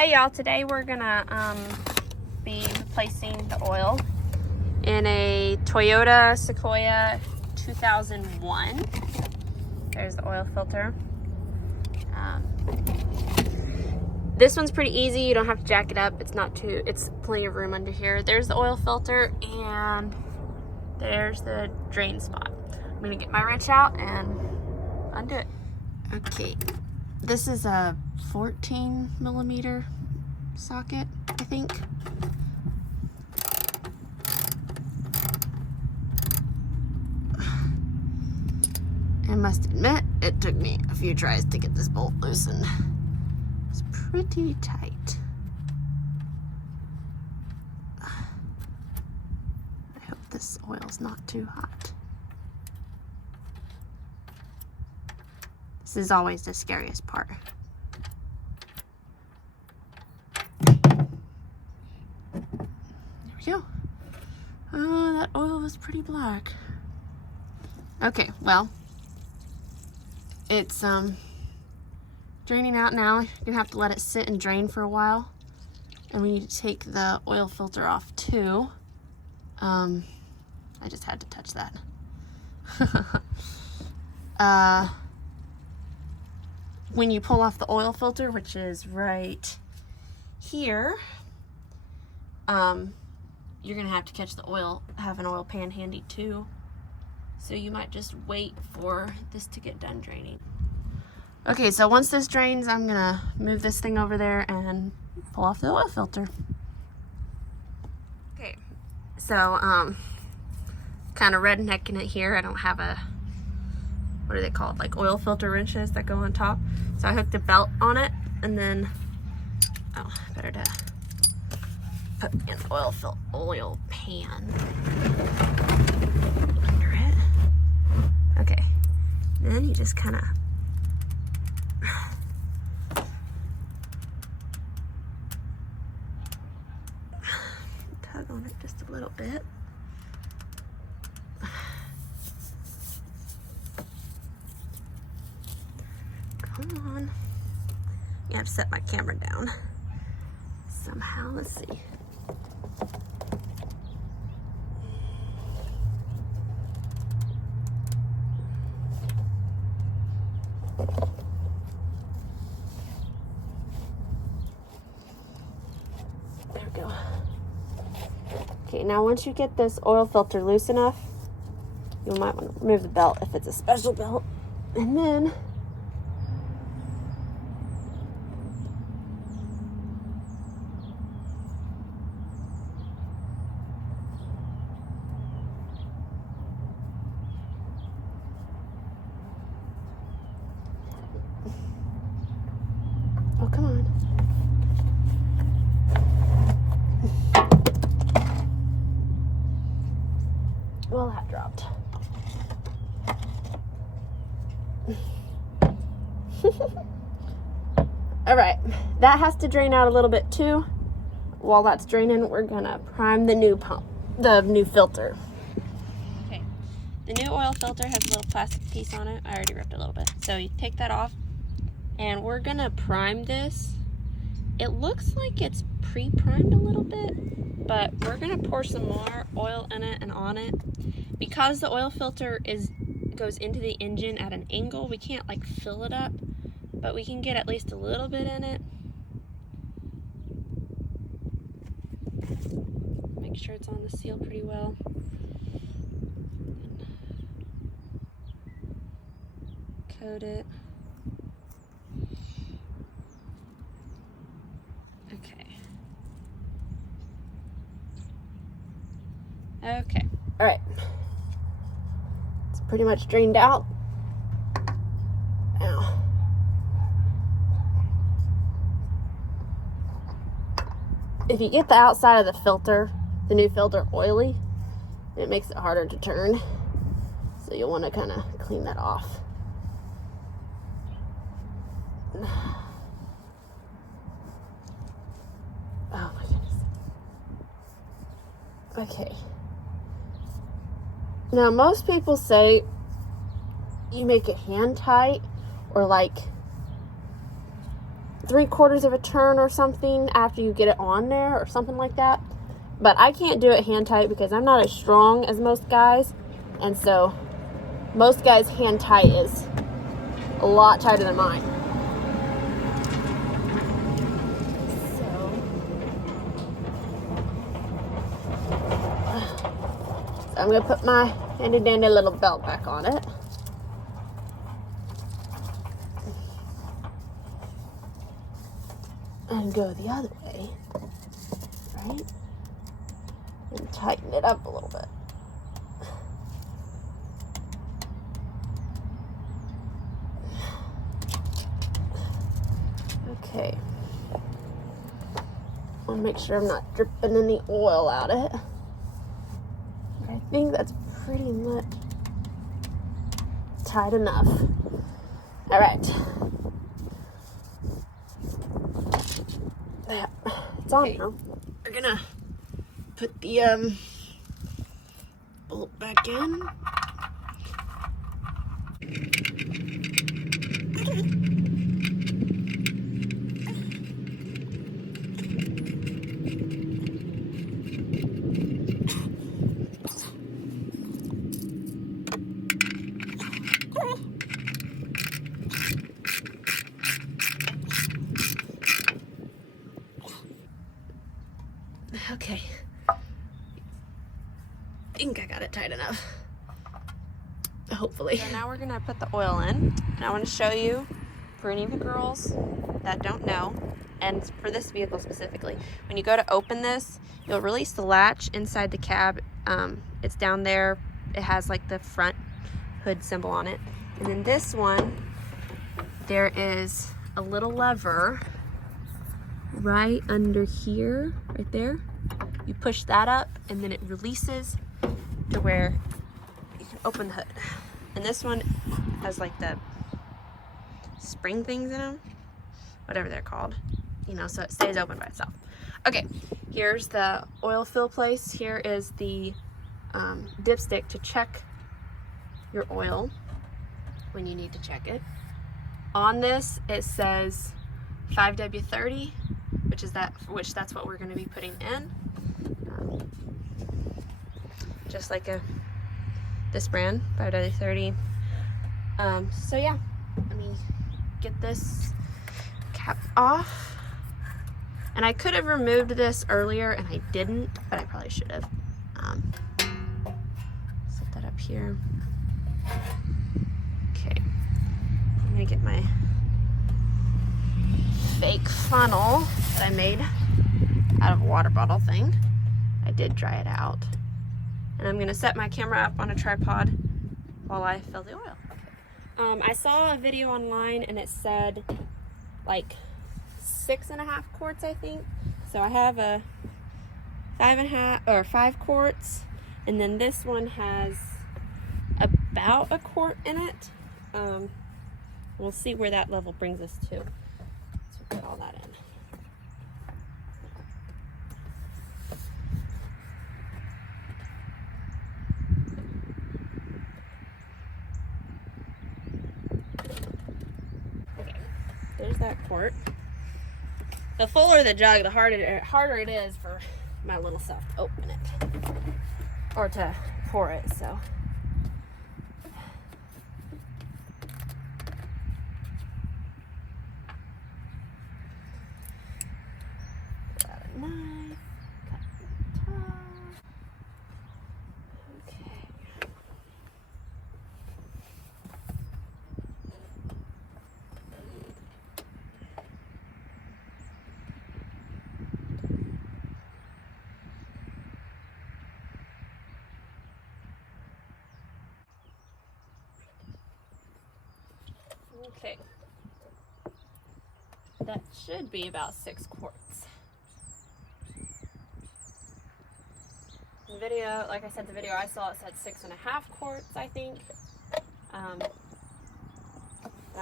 Hey y'all, today we're gonna be replacing the oil in a Toyota Sequoia 2001. There's the oil filter. This one's pretty easy. You don't have to jack it up. It's plenty of room under here. There's the oil filter and there's the drain spot. I'm gonna get my wrench out and undo it. Okay, this is a 14mm socket, I think. I must admit, it took me a few tries to get this bolt loosened. It's pretty tight. I hope this oil's not too hot. This is always the scariest part. There we go. Oh, that oil was pretty black. Okay, well, it's draining out now. You're gonna have to let it sit and drain for a while. And we need to take the oil filter off too. I just had to touch that. When you pull off the oil filter, which is right here, you're gonna have to catch the oil, have an oil pan handy too. So you might just wait for this to get done draining. Okay, so once this drains, I'm gonna move this thing over there and pull off the oil filter. Okay, so kind of rednecking it here. I don't have a, what are they called? Like oil filter wrenches that go on top. So I hooked a belt on it and then, oh, better to put an oil pan under it. Okay, then you just kind of tug on it just a little bit. Come on. I have to set my camera down somehow. Let's see. There we go. Okay, now once you get this oil filter loose enough, you might want to remove the belt if it's a special belt. And then oh, come on. Well, that dropped. All right, that has to drain out a little bit too. While that's draining, we're gonna prime the new pump, the new filter. Okay, the new oil filter has a little plastic piece on it. I already ripped a little bit. So you take that off and we're gonna prime this. It looks like it's pre-primed a little bit, but we're gonna pour some more oil in it and on it. Because the oil filter goes into the engine at an angle, we can't like fill it up, but we can get at least a little bit in it. Make sure it's on the seal pretty well. Coat it. Okay, all right. It's pretty much drained out. Now, if you get the outside of the filter, the new filter, oily, it makes it harder to turn. So you'll want to kind of clean that off. Oh my goodness. Okay. Now, most people say you make it hand tight or like 3/4 of a turn or something after you get it on there or something like that. But I can't do it hand tight because I'm not as strong as most guys. And so most guys' hand tight is a lot tighter than mine. So I'm going to put my handy dandy little belt back on it. And go the other way, right? And tighten it up a little bit. Okay. I want to make sure I'm not dripping any oil out of it. I think that's pretty much tight enough. All right. Yeah, it's on now. We're gonna put the bolt back in. Okay. I think I got it tight enough. Hopefully. So now we're gonna put the oil in, and I want to show you, for any of you girls that don't know, and for this vehicle specifically, when you go to open this, you'll release the latch inside the cab. It's down there. It has like the front hood symbol on it. And then this one, there is a little lever right under here, right there. You push that up and then it releases to where you can open the hood. And this one has like the spring things in them, whatever they're called, you know, so it stays open by itself. Okay, here's the oil fill place. Here is the dipstick to check your oil when you need to check it. On this, it says 5W30, which that's what we're going to be putting in. Just like this brand, 5W30. So yeah, let me get this cap off. And I could have removed this earlier and I didn't, but I probably should have. Set that up here. Okay, I'm gonna get my fake funnel that I made out of a water bottle thing. I did dry it out. And I'm gonna set my camera up on a tripod while I fill the oil. I saw a video online and it said like 6.5 quarts, I think. So I have a 5 quarts, and then this one has about a quart in it. We'll see where that level brings us to. So put all that in. There's that quart. The fuller the jug, the harder it is for my little self to open it or to pour it. So got a knife, cut the top. Okay. Okay, that should be about 6 quarts. The video, like I said, the video I saw, it said 6.5 quarts, I think. I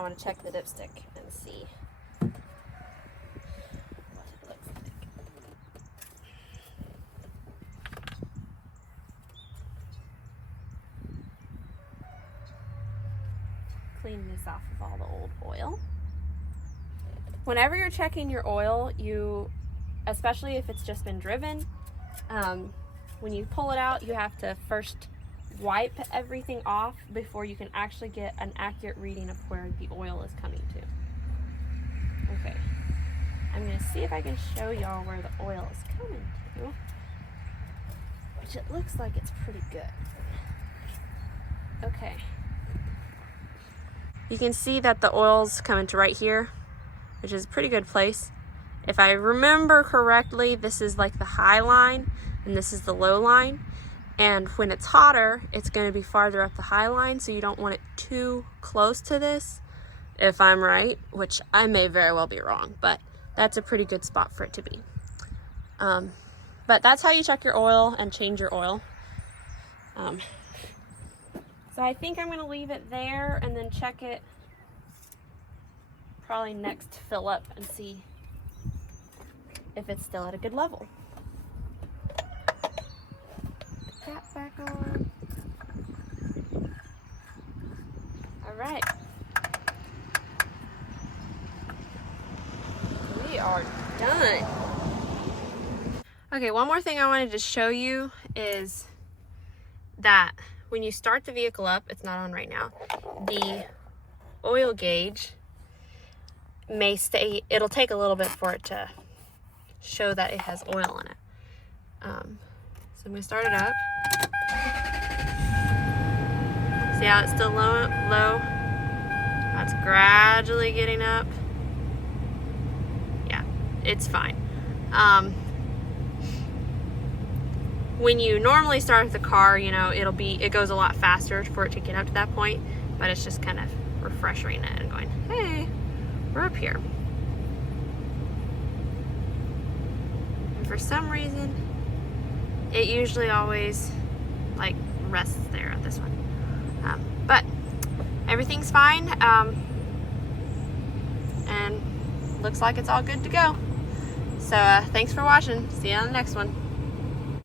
want to check the dipstick and see what it looks like. Clean this off of all the old oil. whenever you're checking your oil, especially if it's just been driven, when you pull it out, you have to first wipe everything off before you can actually get an accurate reading of where the oil is coming to. Okay, I'm gonna see if I can show y'all where the oil is coming to, which it looks like it's pretty good. Okay, you can see that the oil's coming to right here, which is a pretty good place. If I remember correctly, this is like the high line and this is the low line. And when it's hotter, it's going to be farther up the high line, so you don't want it too close to this, if I'm right, which I may very well be wrong, but that's a pretty good spot for it to be. But that's how you check your oil and change your oil. So I think I'm going to leave it there and then check it probably next fill up and see if it's still at a good level. Cap back on. All right. We are done. Okay, one more thing I wanted to show you is that when you start the vehicle up, it's not on right now, the oil gauge may stay, it'll take a little bit for it to show that it has oil in it. So I'm gonna start it up. See how it's still low? That's gradually getting up. Yeah, it's fine. When you normally start the car, you know, it goes a lot faster for it to get up to that point, but it's just kind of refreshing it and going, hey, we're up here. And for some reason, it usually always like rests there at this one. But everything's fine, and looks like it's all good to go. So thanks for watching. See you on the next one.